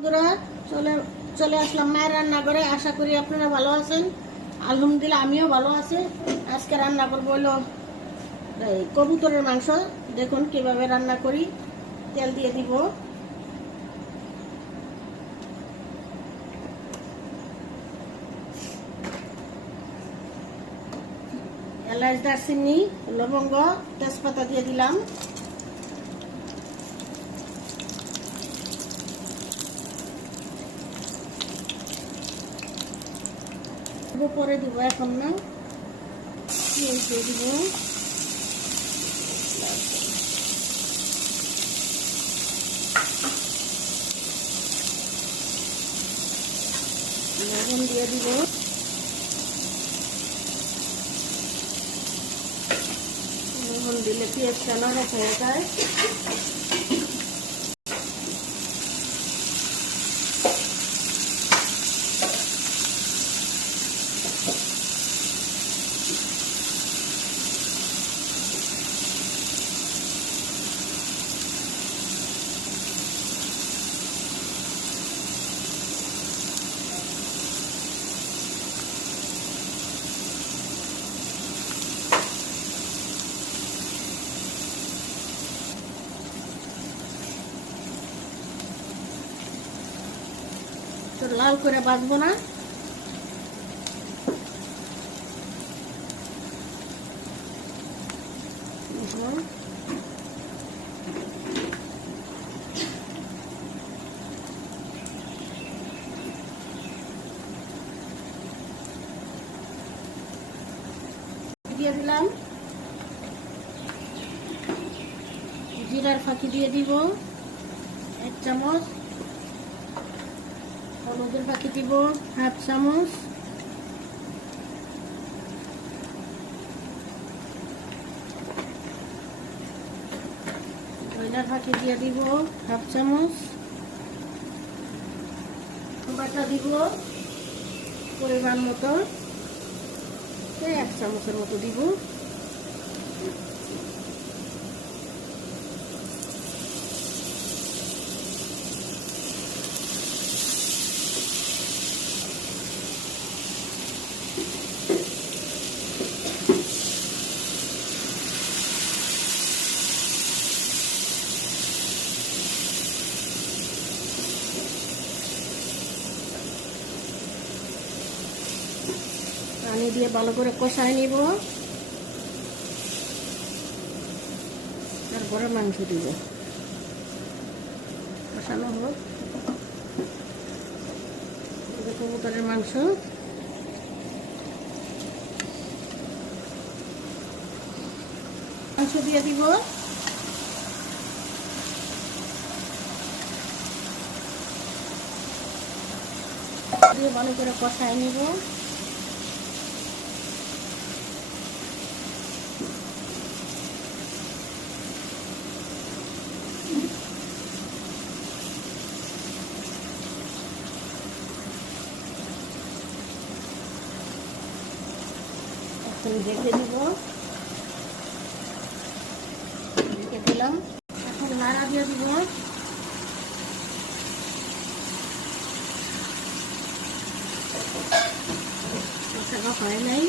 বন্ধুরা, চলে চলে আসলাম মায়ের রান্নাঘরে। আশা করি আপনারা ভালো আছেন। আলহামদুলিল্লাহ আমিও ভালো আছি। আজকে রান্না করবো হলো কবুতরের মাংস। দেখুন কিভাবে রান্না করি। তেল দিয়ে দিব, এলাচ, দারচিনি, লবঙ্গ, তেজপাতা দিয়ে দিলাম। পরে দিব, এখন না, পেঁয়াজ দিয়ে দিব, লবণ দিয়ে দিব, লবণ দিলে পেঁয়াজটা নরম হয়ে যায়। তো লাল করে ভাজবো না, দিয়ে দিলাম জিরার ফাঁকি, দিয়ে দিব 1 চামচ, হলুদের ফাঁকি দিব 1/2 চামচ, ধনিয়ার ফাঁকি দিয়ে দিব 1/2 চামচ, বাটা দিব পরিমাণ মতো 1 চামচের মতো দিব। পানি দিয়ে ভালো করে কষায় নিব, তারপরে মাংস দিব। কষানো হোক। কবুতরের মাংস দিয়ে দিব, দিয়ে ভালো করে কষায় নিব। ঢেকে দিব, ঢেকে দিলাম। এখন নাড়া দিয়ে দিব। কষানো হয় নাই,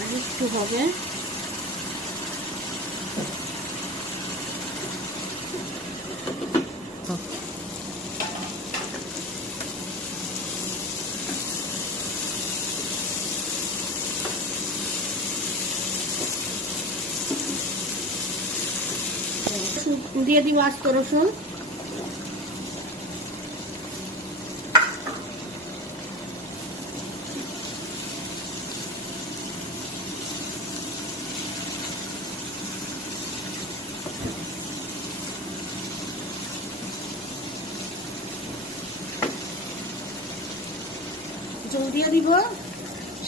আর একটু হবে। দিয়ে দিব আস্ত রসুন, ঝোল দিয়ে দিব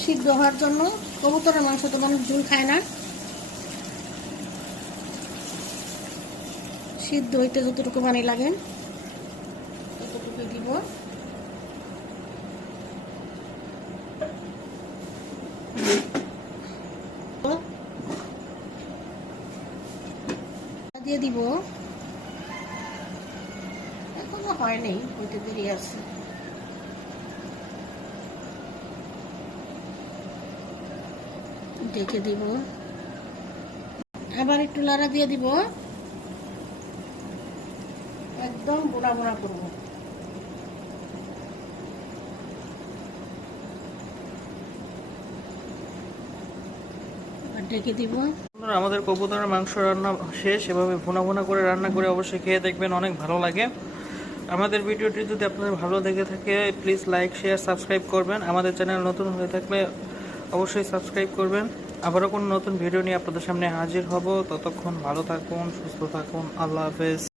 সিদ্ধ হওয়ার জন্য। কবুতরের মাংস তো মানুষ ঝোল খায় না, সিদ্ধ হইতে যতটুকু পানি লাগে ততটুকু দিব। দিয়ে দিব, এখনো হয়নি, হইতে দেরি আছে। ঢেকে দিব, এবার একটু লাড়া দিয়ে দিব, একদম বোনা বোনা করবো। ঢেকে দিব। আমাদের কবুতরের মাংস রান্না শেষ। এভাবে ভুনা ভুনা করে রান্না করে অবশ্যই খেয়ে দেখবেন, অনেক ভালো লাগে। আমাদের ভিডিওটি যদি আপনাদের ভালো লেগে থাকে প্লিজ লাইক শেয়ার সাবস্ক্রাইব করবেন। আমাদের চ্যানেল নতুন হয়ে থাকলে অবশ্যই সাবস্ক্রাইব করবেন। আবারও কোনো নতুন ভিডিও নিয়ে আপনাদের সামনে হাজির হব। ততক্ষণ ভালো থাকুন, সুস্থ থাকুন। আল্লাহ হাফেজ।